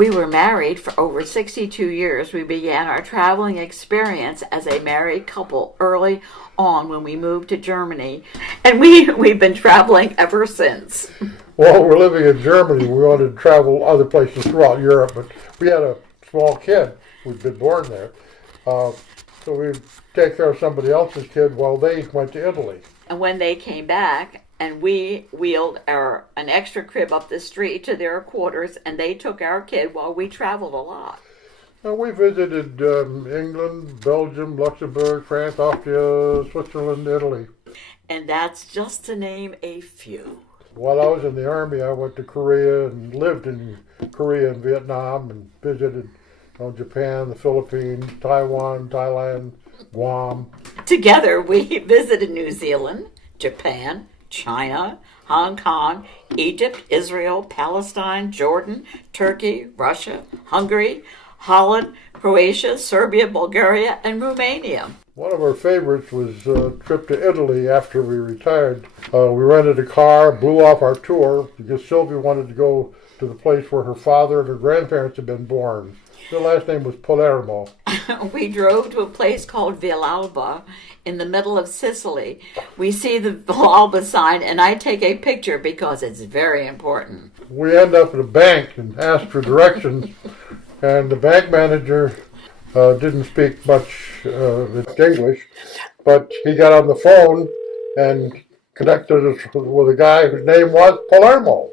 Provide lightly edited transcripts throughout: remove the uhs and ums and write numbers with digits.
We were married for over 62 years. We began our traveling experience as a married couple early on when we moved to Germany, and we've been traveling ever since. While we're living in Germany, we wanted to travel other places throughout Europe, but we had a small kid who'd been born there. So we'd take care of somebody else's kid while they went to Italy. And when they came back, and we wheeled an extra crib up the street to their quarters, and they took our kid while we traveled a lot. We visited England, Belgium, Luxembourg, France, Austria, Switzerland, Italy. And that's just to name a few. While I was in the Army, I went to Korea and lived in Korea and Vietnam and visited Japan, the Philippines, Taiwan, Thailand, Guam. Together, we visited New Zealand, Japan, China, Hong Kong, Egypt, Israel, Palestine, Jordan, Turkey, Russia, Hungary, Holland, Croatia, Serbia, Bulgaria, and Romania. One of our favorites was a trip to Italy after we retired. We rented a car, blew off our tour because Sylvia wanted to go to the place where her father and her grandparents had been born. Their last name was Palermo. We drove to a place called Villalba in the middle of Sicily. We see the Villalba sign, and I take a picture because it's very important. We end up at a bank and asked for directions, and the bank manager didn't speak much English, but he got on the phone and connected us with a guy whose name was Palermo.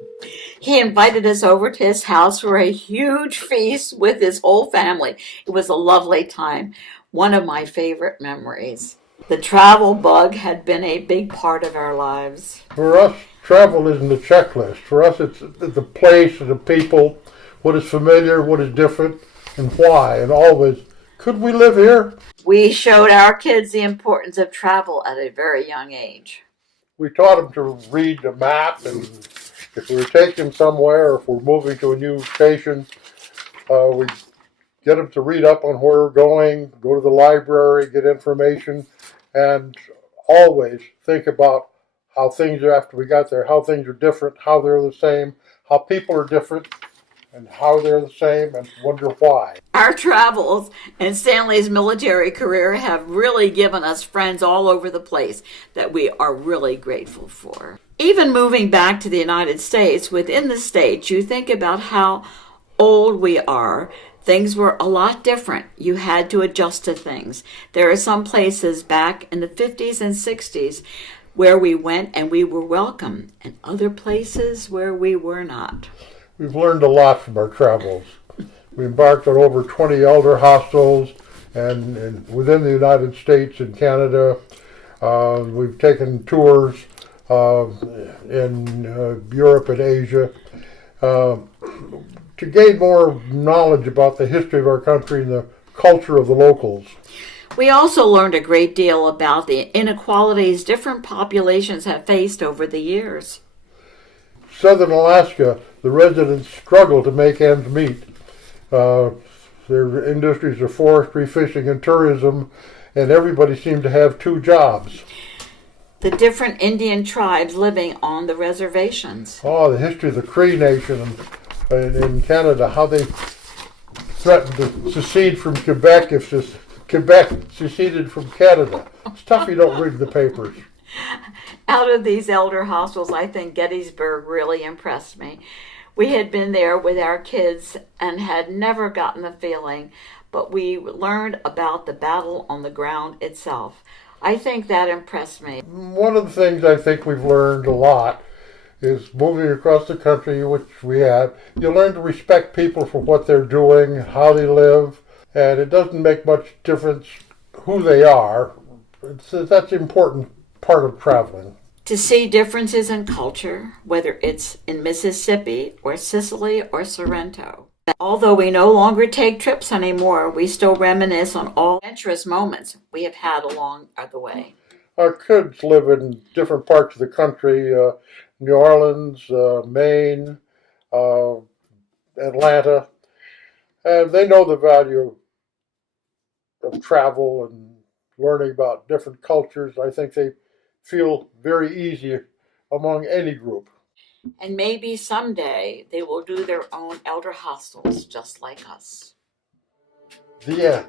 He invited us over to his house for a huge feast with his whole family. It was a lovely time. One of my favorite memories. The travel bug had been a big part of our lives. For us, travel isn't a checklist. For us, it's the place and the people, what is familiar, what is different, and why. And always, could we live here? We showed our kids the importance of travel at a very young age. We taught them to read the map, and if we were taken somewhere, or if we're moving to a new station, we get them to read up on where we're going, go to the library, get information, and always think about how things are after we got there, how things are different, how they're the same, how people are different, and how they're the same, and wonder why. Our travels and Stanley's military career have really given us friends all over the place that we are really grateful for. Even moving back to the United States, within the States, you think about how old we are. Things were a lot different. You had to adjust to things. There are some places back in the 50s and 60s where we went and we were welcome, and other places where we were not. We've learned a lot from our travels. We embarked on over 20 elder hostels and within the United States and Canada. We've taken tours in Europe and Asia to gain more knowledge about the history of our country and the culture of the locals. We also learned a great deal about the inequalities different populations have faced over the years. Southern Alaska, the residents struggle to make ends meet. Their industries are forestry, fishing, and tourism, and everybody seemed to have two jobs. The different Indian tribes living on the reservations. Oh, the history of the Cree Nation in Canada, how they threatened to secede from Quebec if Quebec seceded from Canada. Stuff you don't read in the papers. Out of these elder hostels, I think Gettysburg really impressed me. We had been there with our kids and had never gotten the feeling, but we learned about the battle on the ground itself. I think that impressed me. One of the things I think we've learned a lot is moving across the country, which we have, you learn to respect people for what they're doing, how they live, and it doesn't make much difference who they are. That's an important part of traveling. To see differences in culture, whether it's in Mississippi or Sicily or Sorrento. Although we no longer take trips anymore, we still reminisce on all adventurous moments we have had along the way. Our kids live in different parts of the country, New Orleans, Maine, Atlanta, and they know the value of travel and learning about different cultures. I think they feel very easy among any group. And maybe someday they will do their own elder hostels just like us. The end.